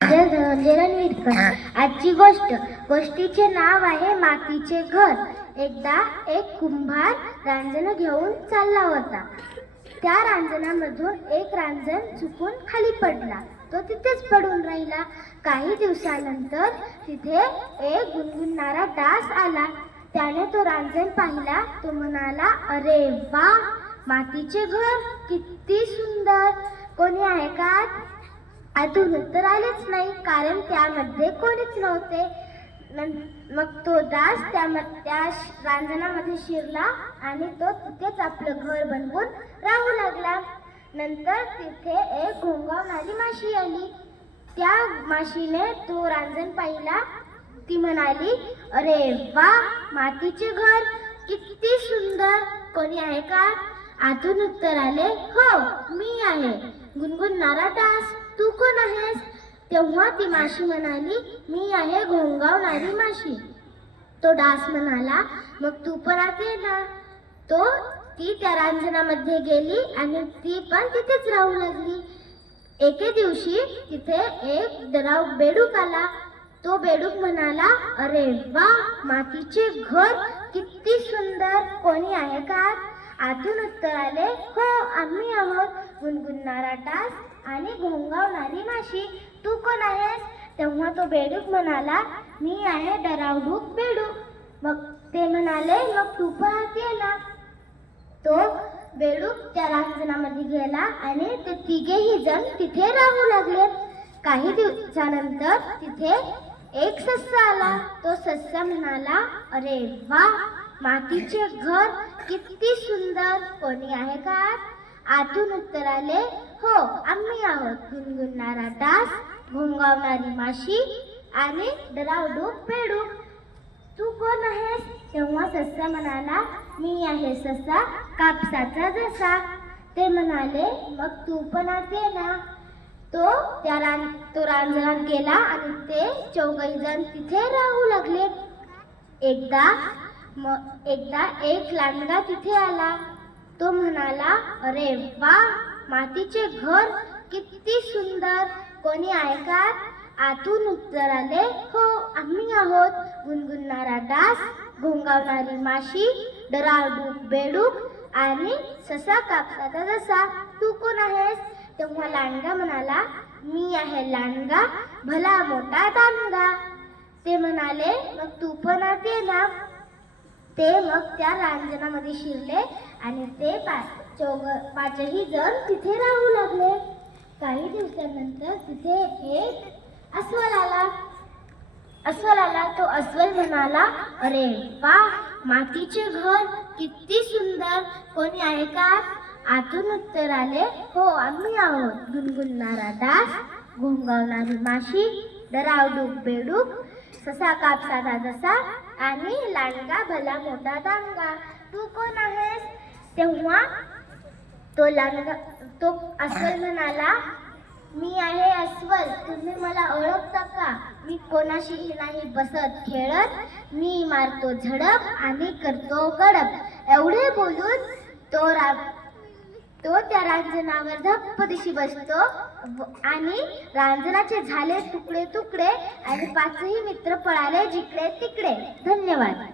धनंजय रणवीरकर. आजची गोष्टीचे नाव आहे मातीचे घर. एकदा एक कुंभार रांजण घेऊन चालला होता. त्या रांजणामधून एक रांजण चुकून खाली पडला. तो तिथेच पडून राहिला. काही दिवसानंतर तिथे एक गुणगुणणारा डास आला. त्याने तो रांजण पाहिला. तो म्हणाला, अरे वा, मातीचे घर किती सुंदर. कोणी आहे का? आतून उत्तर आलेच नाही, कारण त्यामध्ये कोणीच नव्हते. मग तो डास त्या रांजणामध्ये शिरला आणि तो तिथेच आपलं घर बनवून राहू लागला. नंतर तिथे एक घोंगावणारी माशी आली. त्या माशीने तो रांजण पाहिला. ती म्हणाली, अरे वा, मातीचे घर किती सुंदर. कोणी आहे का? आतून उत्तर आले, हो, मी आहे, गुणगुणणारा डास. तू कोण आहेस? तेव्हा ती माशी म्हणाली, मी आहे घोंगावणारी माशी. तो डास म्हणाला, मग तू पण आत ये ना. ती त्या रांजणामध्ये गेली आणि ती पण तिथेच राहू लागली. एके दिवशी तिथे एक डराव बेडूक आला. तो बेडूक म्हणाला, अरे वा, मातीचे घर किती सुंदर. कोणी आहे का? आतून उत्तर आले, हो, आम्ही आहोत, गुणगुणणारा डास आणि घोंगावणारी माशी. तू कोण आहेस? तेव्हा तो बेडूक म्हणाला, मी आहे डरावडूक बेडूक. मग ते म्हणाले, मग तू पण आत ये ना. तो बेडूक त्या रांजणामध्ये गेला आणि ते तिघेही जण तिथे राहू लागले. काही दिवसानंतर तिथे एक ससा आला. तो ससा म्हणाला, अरे वा, मातीचे घर किती सुंदर. कोणी आहे का? आतून उत्तर आले, हो, आम्ही आहोत, गुणगुणणारा डास, घोंगावणारी माशी आणि डरावडूक बेडूक. तू कोण आहेस? तेव्हा ससा म्हणाला, मी आहे ससा, कापसाचा जसा. ते म्हणाले, मग तू पण आत ये ना. तो रांजणात गेला आणि ते चौघही जण तिथे राहू लागले. एकदा एक लांडगा तिथे आला. तो म्हणाला, अरे वा, मातीचे घर किती सुंदर. कोणी आहे का? आतून उत्तर आले, हो, आम्ही आहोत, गुणगुणणारा डास, घोंगावणारी माशी, डरावडूक बेडूक आणि ससा कापसाचा जसा. तू कोण आहेस? तेव्हा लांडगा म्हणाला, मी आहे लांडगा, भला मोठा दांडगा. ते म्हणाले, मग तू पण आत ये ना. ते मग त्या रांजणामध्ये शिरले आणि ते पाचही जण तिथे राहू लागले. काही दिवसानंतर तिथे एक अस्वल आला. तो अस्वल म्हणाला, अरे वा, मातीचे घर किती सुंदर. कोणी आहे का? आतून उत्तर आले, हो, आम्ही आहोत, गुणगुणणारा डास, घोंगावणारी माशी, डरावडूक बेडूक, ससा कापसाचा जसा आणि लांडगा भला मोठा दांडगा. तू कोण आहेस? तेव्हा तो अस्वल म्हणाला, मी आहे अस्वल, तुम्ही मला ओळखता का? मी कोणाशीही नाही बसत खेळत, मी मारतो झडप आणि करतो गडप. एवढे बोलून तो त्या रांजणावर धप्पदिशी बसतो आणि रांजणाचे झाले तुकडे तुकडे आणि पाचही मित्र पळाले जिकडे तिकडे. धन्यवाद.